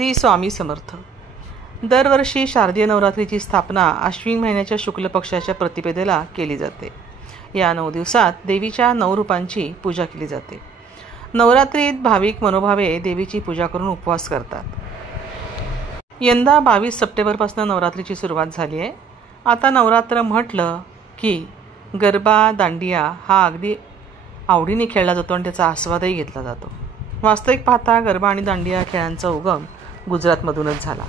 श्री स्वामी समर्थ. दरवर्षी शारदीय नवरात्रीची स्थापना अश्विन महिन्याच्या शुक्ल पक्षाच्या प्रतिपदेला केली जाते. या 9 दिवसात देवीच्या 9 रूपांची पूजा केली जाते. नवरात्रीत भाविक मनोभावे देवीची पूजा करून उपवास करतात. यंदा 22 सप्टेंबरपासून नवरात्रीची सुरुवात झाली आहे. आता नवरात्र म्हटलं की गरबा, दांडिया हा अगदी आवडीने खेळला जातो आणि त्याचा आस्वादही घेतला जातो. वास्तविक पाहता गरबा आणि दांडिया खेळांचा उगम गुजरातमधूनच झाला.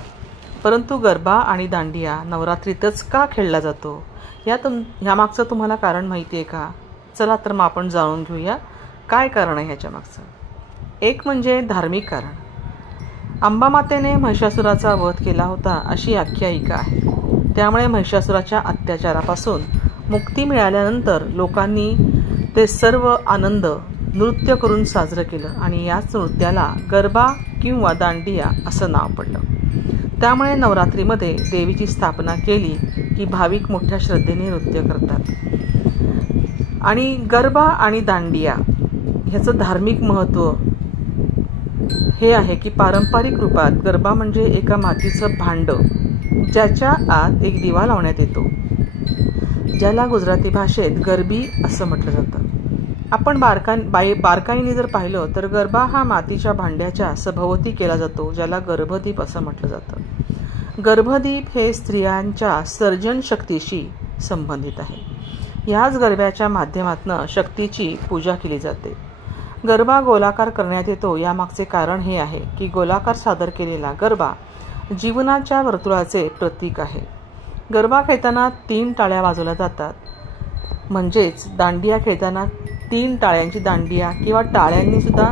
परंतु गरबा आणि दांडिया नवरात्रीतच का खेळला जातो ह्यामागचं तुम्हाला कारण माहिती आहे का? चला तर मग आपण जाणून घेऊया काय कारण आहे ह्याच्या मागचं. एक म्हणजे धार्मिक कारण. अंबामातेने महिषासुराचा वध केला होता अशी आख्यायिका आहे. त्यामुळे महिषासुराच्या अत्याचारापासून मुक्ती मिळाल्यानंतर लोकांनी ते सर्व आनंद नृत्य करून साजरं केलं आणि याच नृत्याला गरबा किंवा दांडिया असं नाव पडलं. त्यामुळे नवरात्रीमध्ये देवीची स्थापना केली की भाविक मोठ्या श्रद्धेने नृत्य करतात. आणि गरबा आणि दांडिया ह्याचं धार्मिक महत्त्व हे आहे की पारंपरिक रूपात गरबा म्हणजे एका मातीचं भांडं ज्याच्या आत एक दिवा लावण्यात येतो, ज्याला गुजराती भाषेत गरबी असं म्हटलं जातं. आपण बारकाईने जर पाहिलं तर गरबा हा मातीच्या भांड्याच्या सभोवती केला जातो, ज्याला गर्भदीप असं म्हटलं जातं. गर्भदीप हे स्त्रियांच्या सर्जन शक्तीशी संबंधित आहे. ह्याच गरब्याच्या माध्यमातून शक्तीची पूजा केली जाते. गरबा गोलाकार करण्यात येतो. यामागचे कारण हे आहे की गोलाकार सादर केलेला गरबा जीवनाच्या वर्तुळाचे प्रतीक आहे. गरबा खेळताना 3 टाळ्या वाजवल्या जातात. म्हणजेच दांडिया खेळताना 3 टाळ्यांची दांडिया किंवा टाळ्यांनी सुद्धा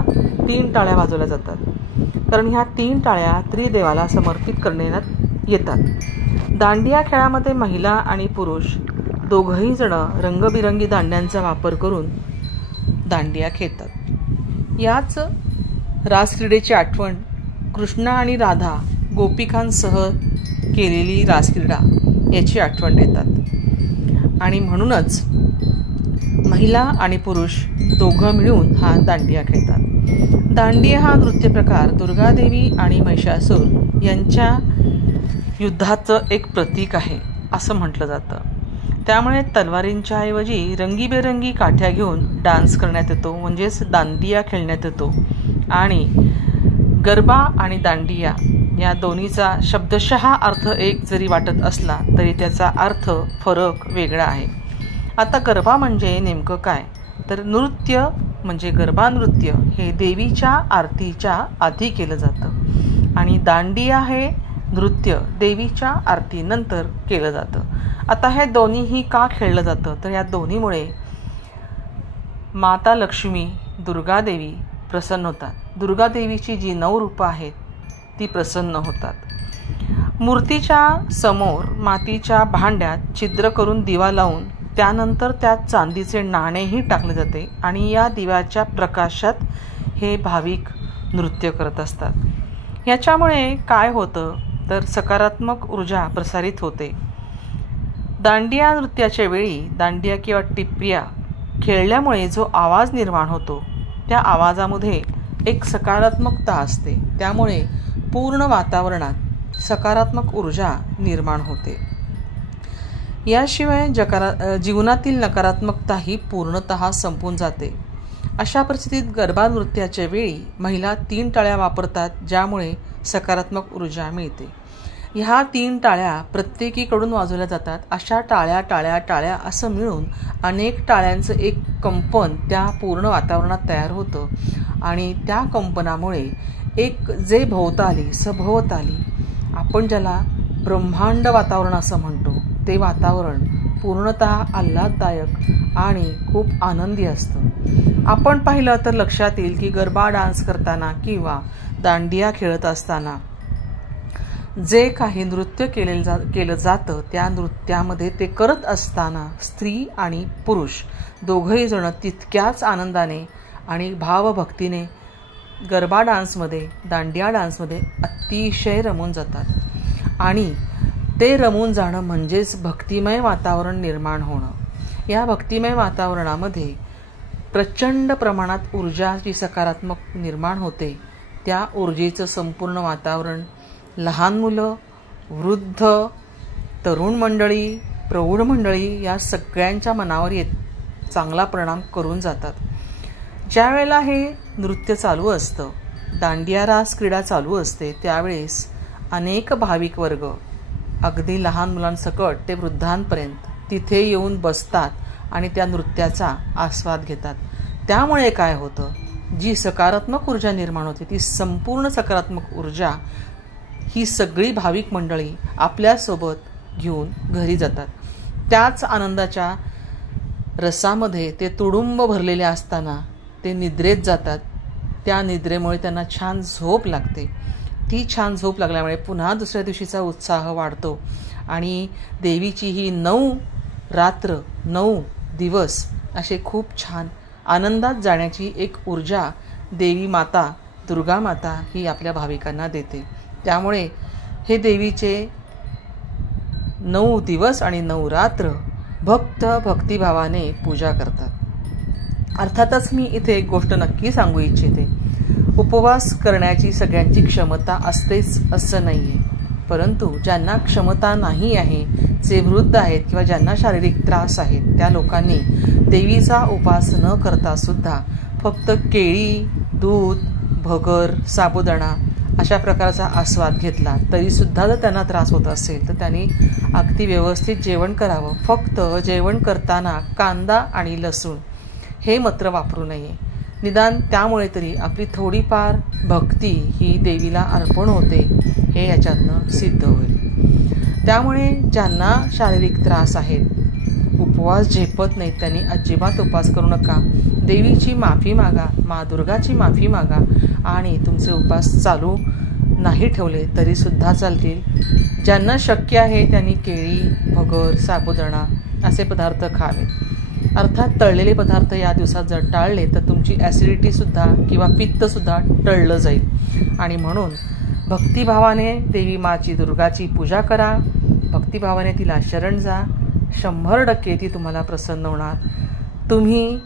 3 टाळ्या वाजवल्या जातात. कारण ह्या 3 टाळ्या त्रिदेवाला समर्पित करण्यात येतात. दांडिया खेळामध्ये महिला आणि पुरुष दोघंही जण रंगबिरंगी दांड्यांचा वापर करून दांडिया खेळतात. याच रासक्रीडेची आठवण कृष्णा आणि राधा गोपिकांसह केलेली रासक्रीडा याची आठवण देतात. आणि म्हणूनच महिला आणि पुरुष दोघं मिळून हा दांडिया खेळतात. दांडिया हा नृत्य प्रकार दुर्गादेवी आणि महिषासूर यांच्या युद्धाचं एक प्रतीक आहे असं म्हटलं जातं. त्यामुळे तलवारींच्या ऐवजी रंगीबेरंगी काठ्या घेऊन डान्स करण्यात येतो, म्हणजेच दांडिया खेळण्यात येतो. आणि गरबा आणि दांडिया या दोन्हीचा शब्दशः अर्थ एक जरी वाटत असला तरी त्याचा अर्थ फरक वेगळा आहे. आता गरबा म्हणजे नेमकं काय तर नृत्य म्हणजे गरबा नृत्य हे देवीच्या आरतीच्या आधी केलं जातं आणि दांडिया हे नृत्य देवीच्या आरतीनंतर केलं जातं. आता हे दोन्हीही का खेळलं जातं तर या दोन्हीमुळे माता लक्ष्मी दुर्गादेवी प्रसन्न होतात. दुर्गादेवीची जी 9 रूपं आहेत ती प्रसन्न होतात. मूर्तीच्या समोर मातीच्या भांड्यात छिद्र करून दिवा लावून त्यानंतर त्यात चांदीचे नाणेही टाकले जाते आणि या दिव्याच्या प्रकाशात हे भाविक नृत्य करत असतात. ह्याच्यामुळे काय होतं तर सकारात्मक ऊर्जा प्रसारित होते. दांडिया नृत्याच्या वेळी दांडिया किंवा टिपऱ्या खेळल्यामुळे जो आवाज निर्माण होतो त्या आवाजामध्ये एक सकारात्मकता असते. त्यामुळे पूर्ण वातावरणात सकारात्मक ऊर्जा निर्माण होते. याशिवाय जीवनातील नकारात्मकता ही पूर्णतः संपून जाते. अशा परिस्थितीत गरबा नृत्याच्या वेळी महिला 3 टाळ्या वापरतात, ज्यामुळे सकारात्मक ऊर्जा मिळते. ह्या 3 टाळ्या प्रत्येकीकडून वाजवल्या जातात. अशा टाळ्या टाळ्या टाळ्या असं मिळून अनेक टाळ्यांचं एक कंपन त्या पूर्ण वातावरणात तयार होतं आणि त्या कंपनामुळे एक जे सभोवताली आपण ज्याला ब्रह्मांड वातावरण असं म्हणतो ते वातावरण पूर्णतः आल्हाददायक आणि खूप आनंदी असतं. आपण पाहिलं तर लक्षात येईल की गरबा डान्स करताना किंवा दांडिया खेळत असताना जे काही नृत्य केलं जातं त्या नृत्यामध्ये ते करत असताना स्त्री आणि पुरुष दोघंही जण तितक्याच आनंदाने आणि भावभक्तीने गरबा डान्समध्ये दांडिया डान्समध्ये अतिशय रमून जातात. आणि ते रमून जाणं म्हणजेच भक्तिमय वातावरण निर्माण होणं. या भक्तिमय वातावरणामध्ये प्रचंड प्रमाणात ऊर्जा जी सकारात्मक निर्माण होते त्या ऊर्जेचं संपूर्ण वातावरण लहान मुलं, वृद्ध, तरुण मंडळी, प्रौढ मंडळी या सगळ्यांच्या मनावर चांगला परिणाम करून जातात. ज्या वेळेला हे नृत्य चालू असतं, दांडिया रास क्रीडा चालू असते, त्यावेळेस अनेक भाविक वर्ग अगदी लहान मुलांसकट ते वृद्धांपर्यंत तिथे येऊन बसतात आणि त्या नृत्याचा आस्वाद घेतात. त्यामुळे काय होतं, जी सकारात्मक ऊर्जा निर्माण होते ती संपूर्ण सकारात्मक ऊर्जा ही सगळी भाविक मंडळी आपल्यासोबत घेऊन घरी जातात. त्याच आनंदाच्या रसामध्ये ते तुडुंब भरलेले असताना ते निद्रेत जातात. त्या निद्रेमुळे त्यांना छान झोप लागते. ती छान झोप लागल्यामुळे पुन्हा दुसऱ्या दिवशीचा उत्साह वाढतो आणि देवीची ही 9 रात्र 9 दिवस असे खूप छान आनंदात जाण्याची एक ऊर्जा देवी माता दुर्गा माता ही आपल्या भाविकांना देते. त्यामुळे हे देवीचे 9 दिवस आणि 9 रात्र भक्त भक्तिभावाने पूजा करतात. अर्थातच मी इथे एक गोष्ट नक्की सांगू इच्छिते, उपवास करण्याची सगळ्यांची क्षमता असतेच असं नाही आहे, परंतु ज्यांना क्षमता नाही आहे, जे वृद्ध आहेत किंवा ज्यांना शारीरिक त्रास आहेत, त्या लोकांनी देवीचा उपास न करता सुद्धा फक्त केळी, दूध, भगर, साबुदाणा अशा प्रकारचा आस्वाद घेतला तरीसुद्धा जर त्यांना त्रास होत असेल तर त्यांनी अगदी व्यवस्थित जेवण करावं. फक्त जेवण करताना कांदा आणि लसूण हे मात्र वापरू नये. निदान त्यामुळे तरी आपली थोडीफार भक्ती ही देवीला अर्पण होते हे याच्यातनं सिद्ध होईल. त्यामुळे ज्यांना शारीरिक त्रास आहेत, उपवास झेपत नाहीत, त्यांनी अजिबात उपवास करू नका. देवीची माफी मागा, मा दुर्गाची माफी मागा आणि तुमचे उपवास चालू नाही ठेवले तरीसुद्धा चालतील. ज्यांना शक्य आहे त्यांनी केळी, भगर, साबुदाणा असे पदार्थ खावेत. अर्थात तळलेले पदार्थ या दिवसात जर टाळले तर तुमची ॲसिडिटीसुद्धा किंवा पित्तसुद्धा टळलं जाईल. आणि म्हणून भक्तिभावाने देवी माची दुर्गाची पूजा करा, भक्तिभावाने तिला शरण जा. 100% ती तुम्हाला प्रसन्न होणार. तुम्ही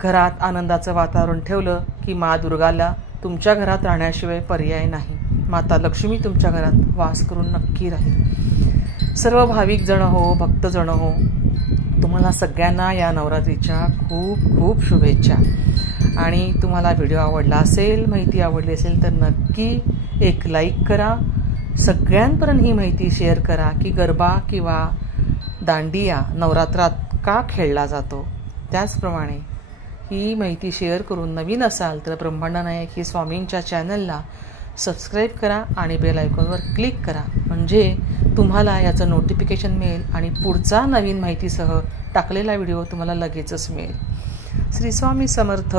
घरात आनंदाचं वातावरण ठेवलं की मा दुर्गाला तुमच्या घरात राहण्याशिवाय पर्याय नाही. माता लक्ष्मी तुमच्या घरात वास करून नक्की राहील. सर्व भाविक जण हो, भक्तजण हो, तुम्हाला सगळ्यांना या नवरात्रीच्या खूप खूप शुभेच्छा. आणि तुम्हाला व्हिडिओ आवडला असेल, माहिती आवडली असेल तर नक्की एक लाईक करा. सगळ्यांपर्यंत ही माहिती शेअर करा की गरबा किंवा दांडिया नवरात्रात का खेळला जातो. त्याचप्रमाणे ही माहिती शेअर करून नवीन असाल तर ब्रह्मांड नायक ही स्वामींच्या चॅनलला सबस्क्राईब करा आणि बेल आयकॉनवर क्लिक करा, म्हणजे तुम्हाला याचं नोटिफिकेशन मिळेल आणि पुढचा नवीन माहितीसह टाकलेला व्हिडिओ तुम्हाला लगेचच मिळेल. श्री स्वामी समर्थ.